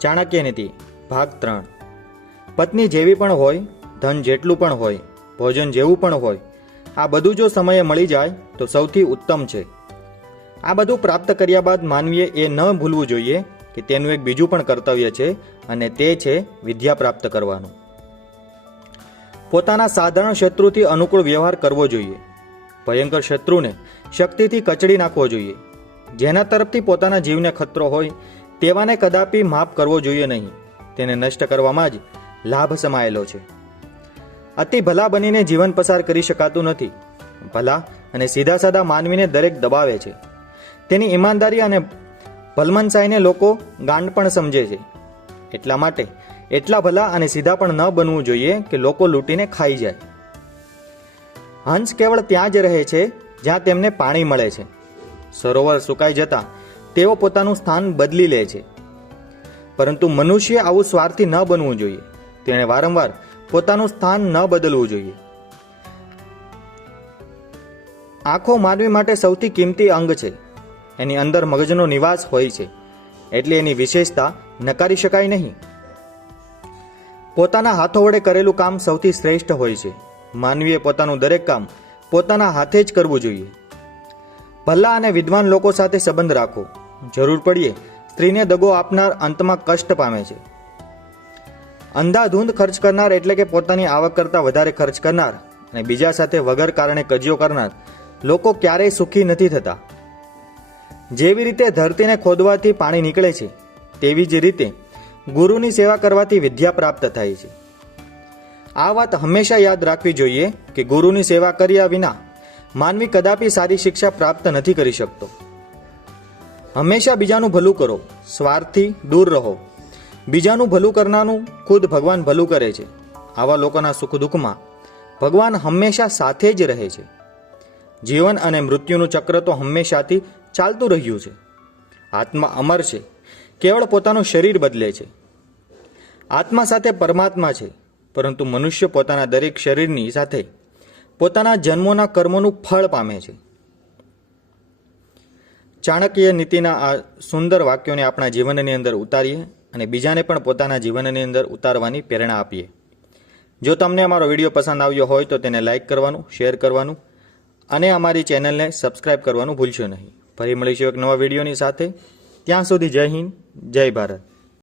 ચાણક્ય નીતિ ભાગ 3। પત્ની જેવી પણ હોય, ધન જેટલું પણ હોય, ભોજન જેવું પણ હોય, આ બધું જો સમયે મળી જાય તો સૌથી ઉત્તમ છે। આ બધું પ્રાપ્ત કર્યા બાદ માનવીએ એ ન ભૂલવું જોઈએ કે તેનું એક બીજું પણ કર્તવ્ય છે, અને તે છે વિદ્યા પ્રાપ્ત કરવાનું। પોતાના સાધારણ શત્રુથી અનુકૂળ વ્યવહાર કરવો જોઈએ। ભયંકર શત્રુને શક્તિથી કચડી નાખવો જોઈએ। જેના તરફથી પોતાના જીવને ખતરો હોય તેવાને કદાપી માફ કરવો જોઈએ નહીં। તેને નષ્ટ કરવામાં જ લાભ સમાયેલો છે। અતિ ભલા બનીને જીવન પસાર કરી શકાતું નથી। ભલા અને સીધા સાદા માનવીને દરેક દબાવે છે। તેની ઈમાનદારી અને ભલમનસાઈને લોકો ગાંડ પણ સમજે છે। એટલા માટે એટલા ભલા અને સીધા પણ ન બનવું જોઈએ કે લોકો લૂંટીને ખાઈ જાય। હંસ કેવળ ત્યાં જ રહે છે જ્યાં તેમને પાણી મળે છે। સરોવર સુકાઈ જતા તેઓ પોતાનું સ્થાન બદલી લે છે, પરંતુ મનુષ્ય આવું સ્વાર્થી ન બનવું જોઈએ। તેણે વારંવાર પોતાનું સ્થાન ન બદલવું જોઈએ। આંખો માનવી માટે સૌથી કિંમતી અંગ છે। એની અંદર મગજનો નિવાસ હોય છે, એટલે એની વિશેષતા નકારી શકાય નહીં। પોતાના હાથો વડે કરેલું કામ સૌથી શ્રેષ્ઠ હોય છે। માનવીએ પોતાનું દરેક કામ પોતાના હાથે જ કરવું જોઈએ। ભલા અને વિદ્વાન લોકો સાથે સંબંધ રાખો। જરૂર પડીએ સ્ત્રીને દગો આપનાર અંતમાં કષ્ટ પામે છે। અંધાધૂંધ ખર્ચ કરનાર એટલે કે પોતાની આવક કરતાં વધારે ખર્ચ કરનાર અને બીજા સાથે વગર કારણે કજિયો કરનાર લોકો ક્યારેય સુખી નથી થતા। જેવી રીતે ધરતીને ખોદવાથી પાણી નીકળે છે, તેવી જ રીતે ગુરુની સેવા કરવાથી વિદ્યા પ્રાપ્ત થાય છે। આ વાત હંમેશા યાદ રાખવી જોઈએ કે ગુરુની સેવા કર્યા વિના માનવી કદાપી સારી શિક્ષા પ્રાપ્ત નથી કરી શકતો। હંમેશા બીજાનું ભલું કરો, સ્વાર્થથી દૂર રહો। બીજાનું ભલું કરનારનું ખુદ ભગવાન ભલું કરે છે। આવા લોકોના સુખ દુઃખમાં ભગવાન હંમેશા સાથે જ રહે છે। જીવન અને મૃત્યુનું ચક્ર તો હંમેશાથી ચાલતું રહ્યું છે। આત્મા અમર છે, કેવળ પોતાનું શરીર બદલે છે। આત્મા સાથે પરમાત્મા છે, પરંતુ મનુષ્ય પોતાના દરેક શરીરની સાથે પોતાના જન્મોના કર્મોનું ફળ પામે છે। ચાણક્ય નીતિના આ સુંદર વાક્યોને આપણા જીવનની અંદર ઉતારીએ અને બીજાને પણ પોતાના જીવનની અંદર ઉતારવાની પ્રેરણા આપીએ। જો તમને અમારો વિડીયો પસંદ આવ્યો હોય તો તેને લાઇક કરવાનું, શેર કરવાનું અને અમારી ચેનલને સબસ્ક્રાઇબ કરવાનું ભૂલશો નહીં। ફરી મળીશું એક નવા વિડીયોની સાથે। ત્યાં સુધી જય હિન્દ, જય ભારત।